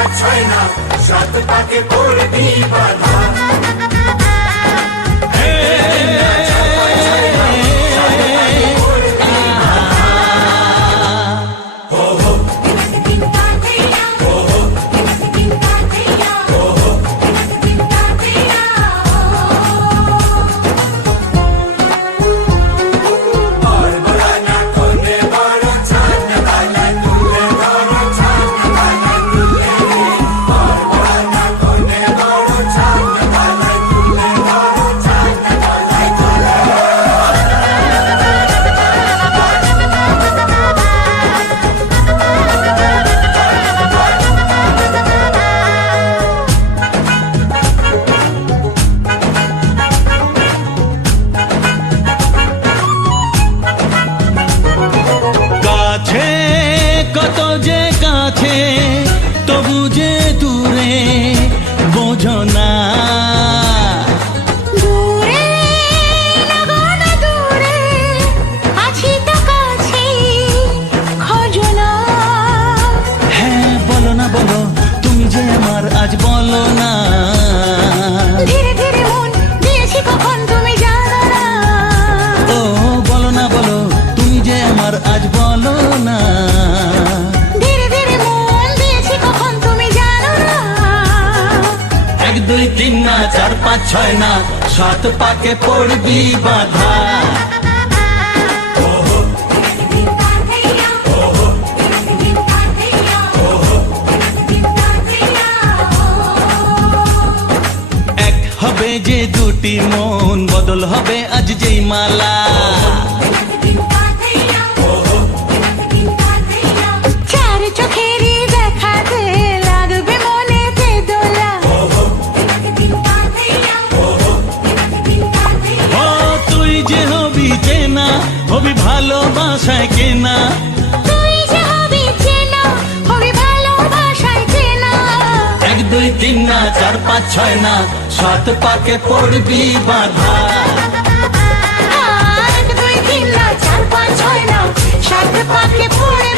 পাঁচ ছয় না, সাত পাকে পড়বি বাধা। কত যে কাছে তবু যে দূরে বোঝো না, দূরে লাগানো দূরে আছি তো কাছে খোঁজো না। হ্যাঁ বলো না বলো তুমি যে আমার আজ বলো না, ধীরে ধীরে মন দিয়েছি কখন তুমি জানো না। ও বলো না বলো তুমি যে আমার আজ বলো না, ধীরে ধীরে মন দিয়েছি কখন তুমি জানো না। এক দুই তিন না, চার পাঁচ ছয় না, সাত পাকে পড়বি বাধা। এক হবে যে দুটি মন, বদল হবে আজ যেই মালা। চার চোখেরই দেখাতে লাগবে মনেতে দোলা। ও তুই যে হবি চেনা, হবি ভালোবাসায় কেনা। তুই যে হবি চেনা, হবি ভালোবাসায় চেনা। এক দুই তিন না, চার পাঁচ ছয় না, সাত পাকে পড়বি বাধা। এক দুই তিন না, চার পাঁচ ছয় না, সাত পাকে পড়ে